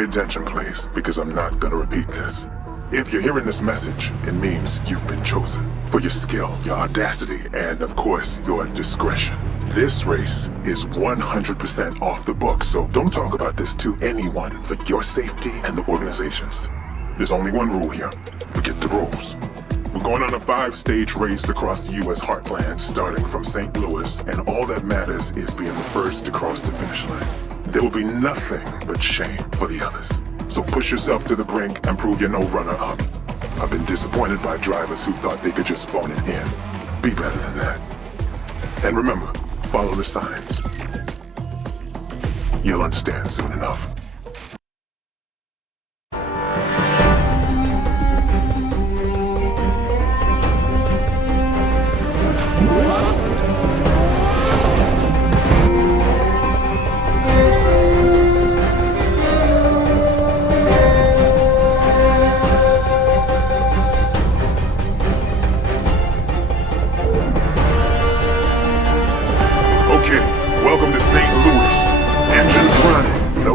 pay attention, please, because I'm not gonna repeat this. If you're hearing this message, it means you've been chosen for your skill, your audacity, and of course, your discretion. This race is 100% off the book, so don't talk about this to anyone for your safety and the organization's. There's only one rule here. Forget the rules. We're going on a 5-stage race across the U.S. heartland, starting from St. Louis, and all that matters is being the first to cross the finish line. There will be nothing but shame for the others. So push yourself to the brink and prove you're no runner-up. I've been disappointed by drivers who thought they could just phone it in. Be better than that. And remember, follow the signs. You'll understand soon enough.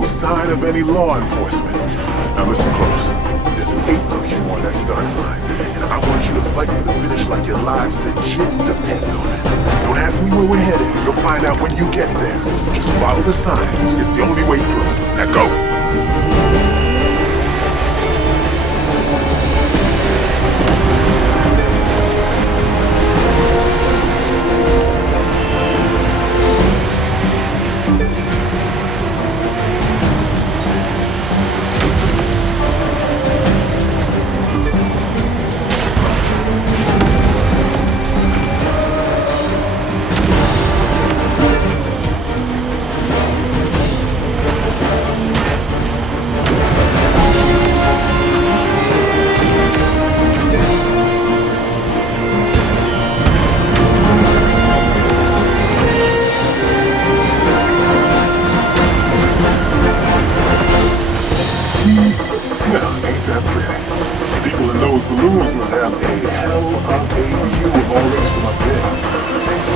Sign of any law enforcement. Now listen close. There's 8 of you on that starting line, and I want you to fight for the finish like your lives legit depend on it. Don't ask me where we're headed. You'll find out when you get there. Just follow the signs. It's the only way through. Now go.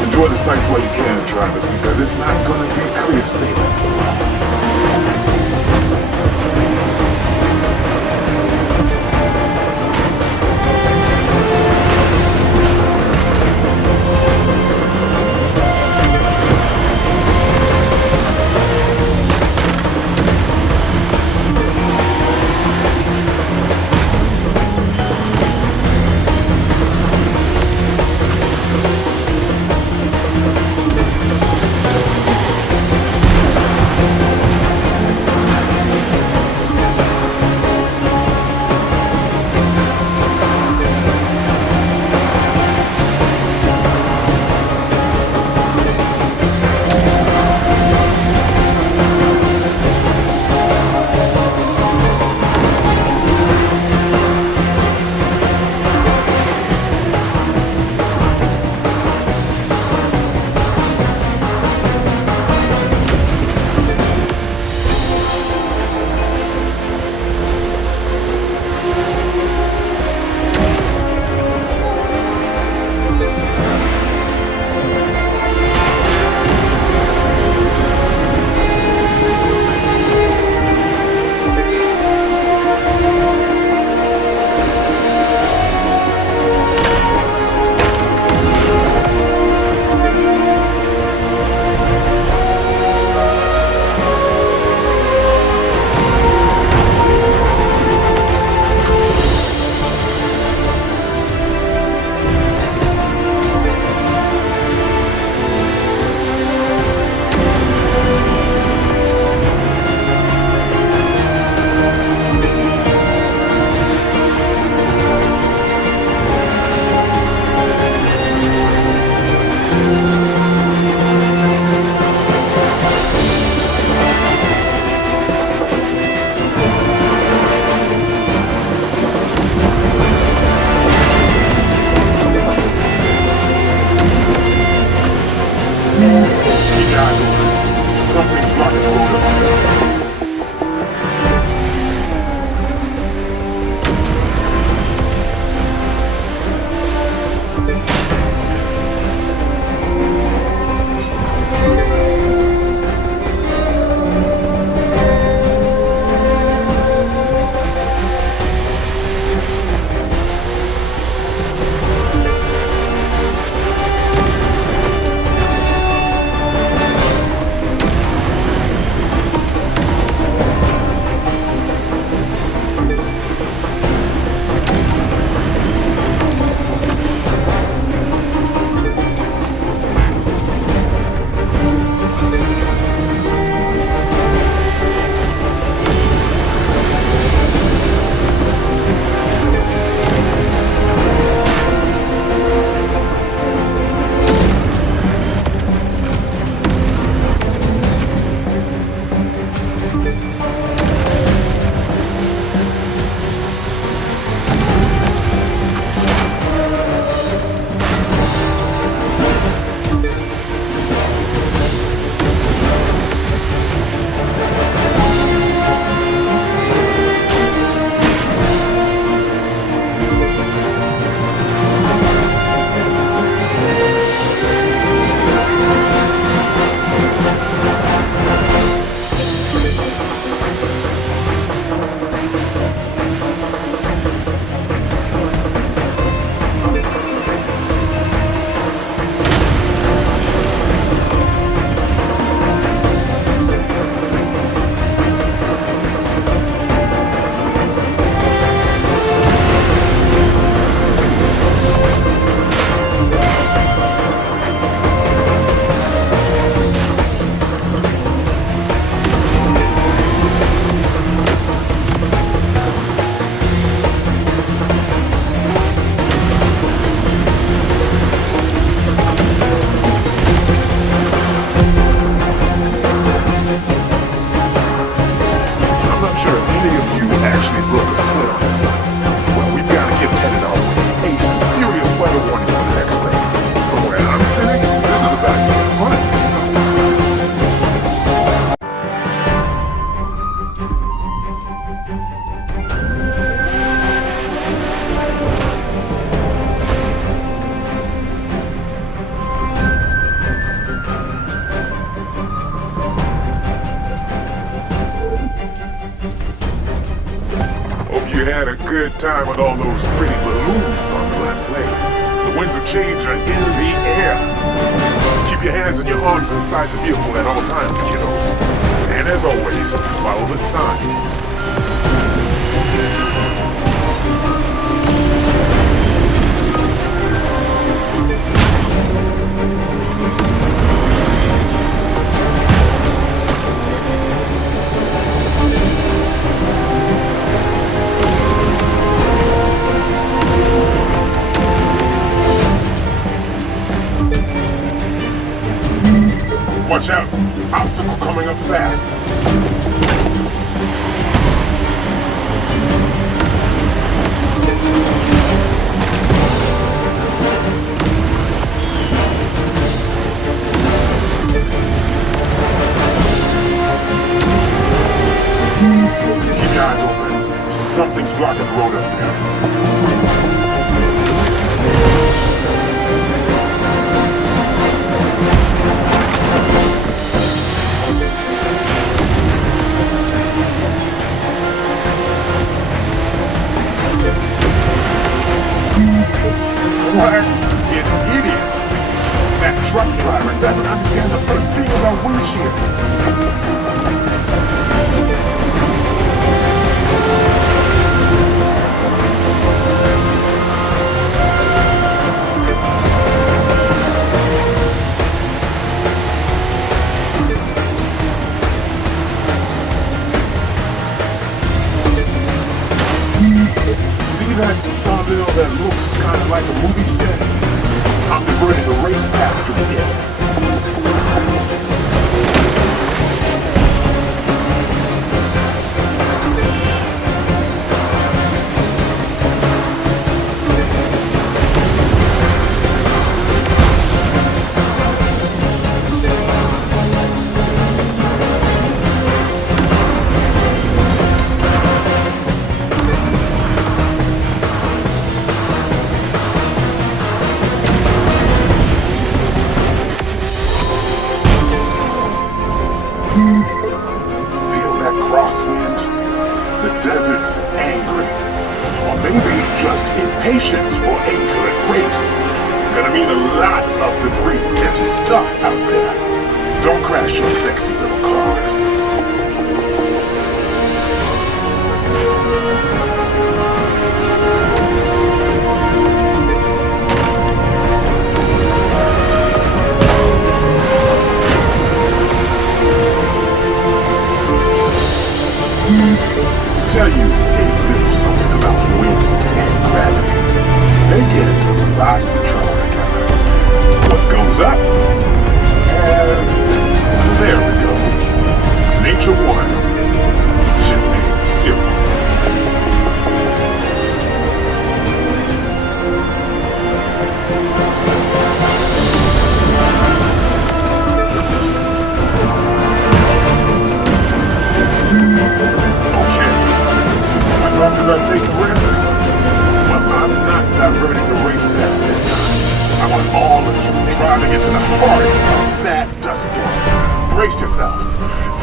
Enjoy the sights while you can, drivers, because it's not gonna be clear sailing for long. had a good time with all those pretty balloons on the last leg. The winds of change are in the air. Keep your hands and your arms inside the vehicle at all times, kiddos. And as always, follow the signs. Watch out! Obstacle coming up fast. Keep your eyes open. Something's blocking the road up there. What an idiot! That truck driver doesn't understand the first thing about windshield. See that sawmill that looks kind of like a movie set? I'm diverting the race path to the end. Feel that crosswind? The desert's angry. Or maybe just impatient for a good race. Gonna mean a lot of debris and stuff out there. Don't crash your sexy little cars. Tell you a little something about wind and gravity. They get into lots of trouble together. What goes up? And there we go. Nature 1, shipmate 0. Talked about taking risks. Well, I'm not diverting the race path this time. I want all of you driving into the heart of that dust storm. Brace yourselves.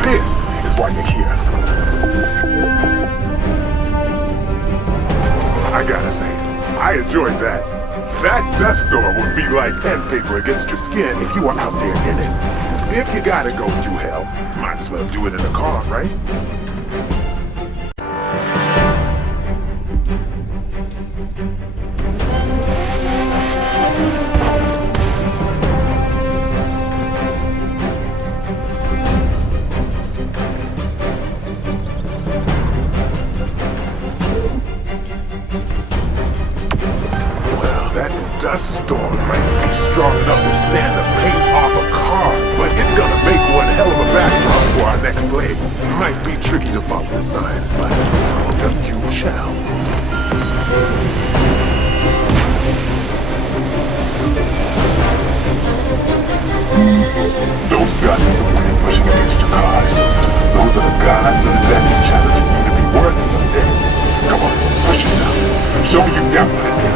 This is why you're here. I gotta say, I enjoyed that. That dust storm would be like sandpaper against your skin if you were out there in it. If you gotta go through hell, might as well do it in a car, right? Dust storm might be strong enough to sand the paint off a car, but it's gonna make one hell of a backdrop for our next leg. Might be tricky to follow the signs, but follow them you shall. Those gusts of wind pushing against your cars, those are the gods of the desert challenging you to be worthy of this. Come on, push yourselves. Show you got what it takes.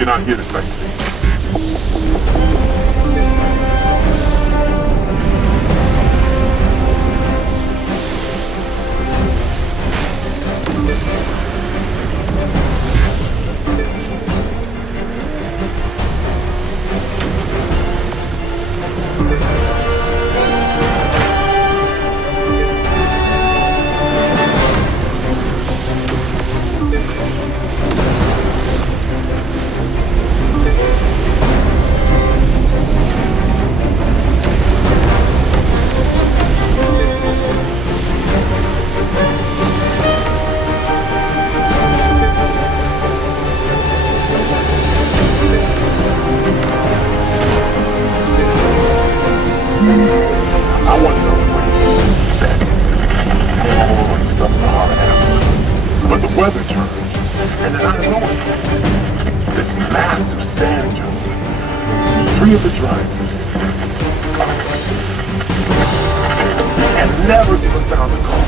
You're not here to sightsee. I want some race back in sub-Saharan Africa. But the weather turned, and then out of nowhere, this massive sand dune. 3 of the drivers and never even found the car.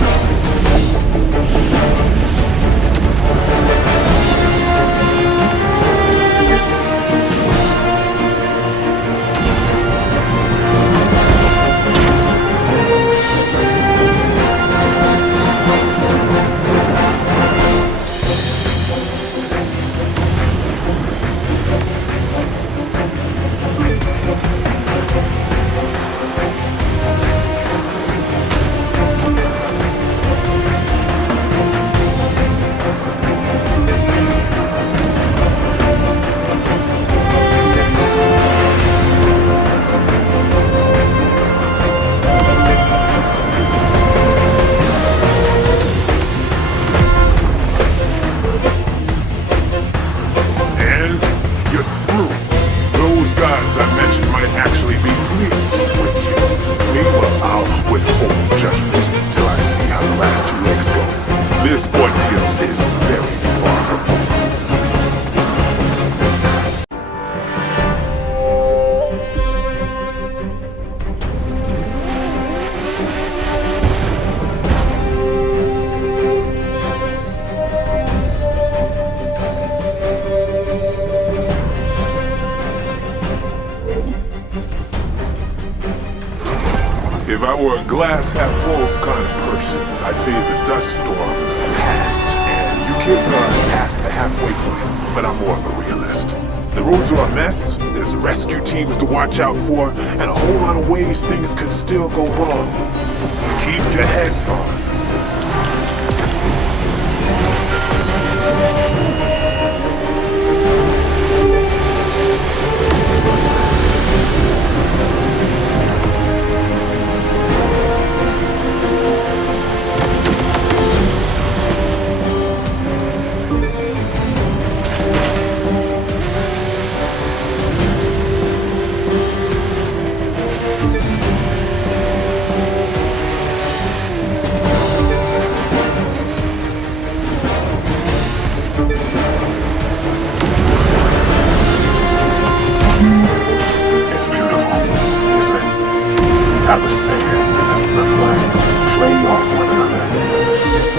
If I were a glass half full kind of person, I'd say the dust storms have passed, and you kids are past the halfway point, but I'm more of a realist. The roads are a mess, there's rescue teams to watch out for, and a whole lot of ways things could still go wrong. Keep your heads on. How the sand and the sunlight play off one another.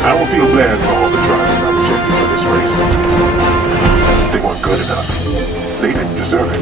I don't feel bad for all the drivers I rejected for this race. They weren't good enough. They didn't deserve it.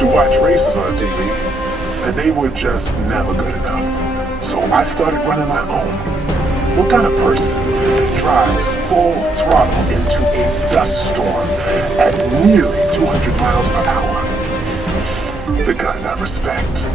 to watch races on TV, and they were just never good enough. So I started running my own. What kind of person drives full throttle into a dust storm at nearly 200 miles per hour? The kind I respect.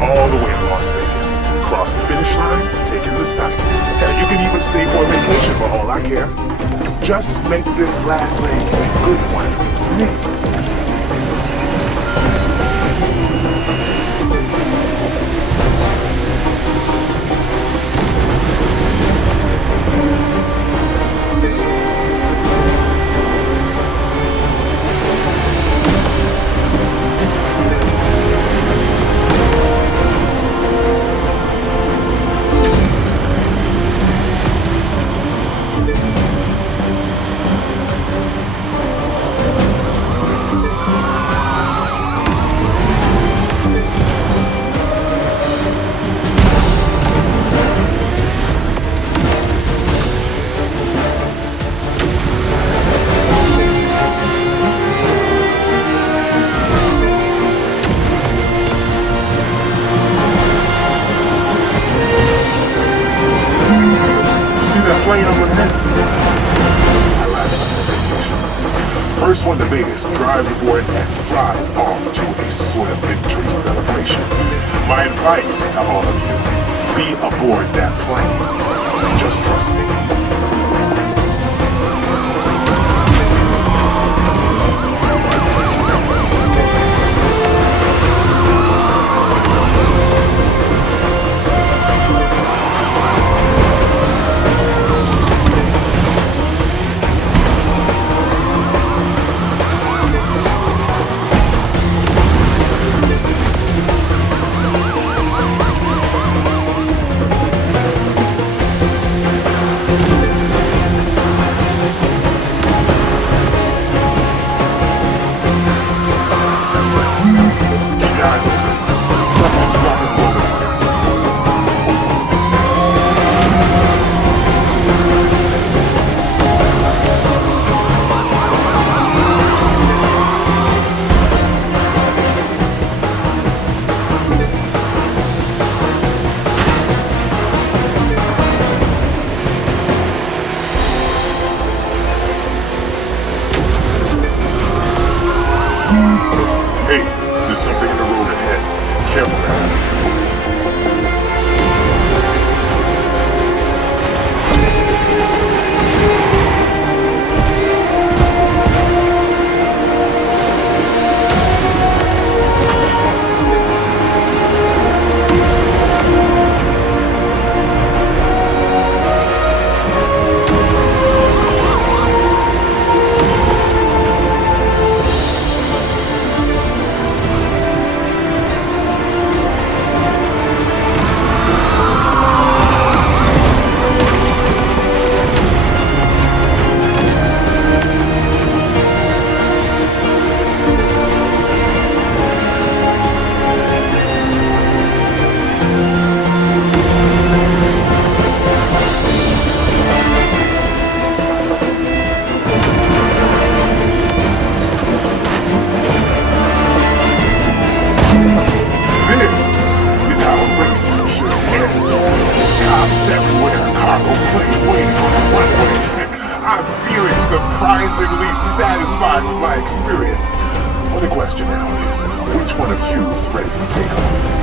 All the way to Las Vegas. Cross the finish line, taking the sights. And you can even stay for a vacation for all I care. Just make this last leg a good one for me. Plane over there. I ride it on vacation. First one to Vegas, drives aboard and flies off to a sort of victory celebration. My advice to all of you, be aboard that plane. Just trust me. Hey, there's something in the road ahead. Careful now. Surprisingly satisfied with my experience. Well, the question now is, which one of you is ready for takeoff?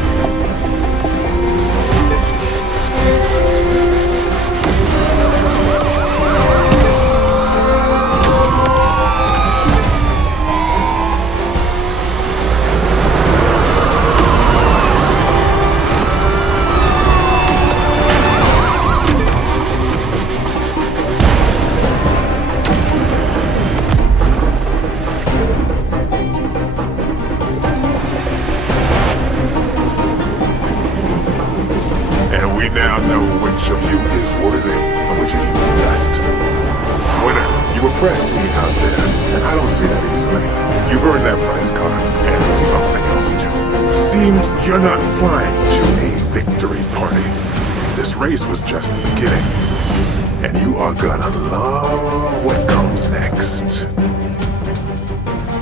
We now know which of you is worthy and which of you is best. Winner, you impressed me out there, and I don't say that easily. You've earned that prize card, and something else too. Seems you're not flying to a victory party. This race was just the beginning, and you are gonna love what comes next.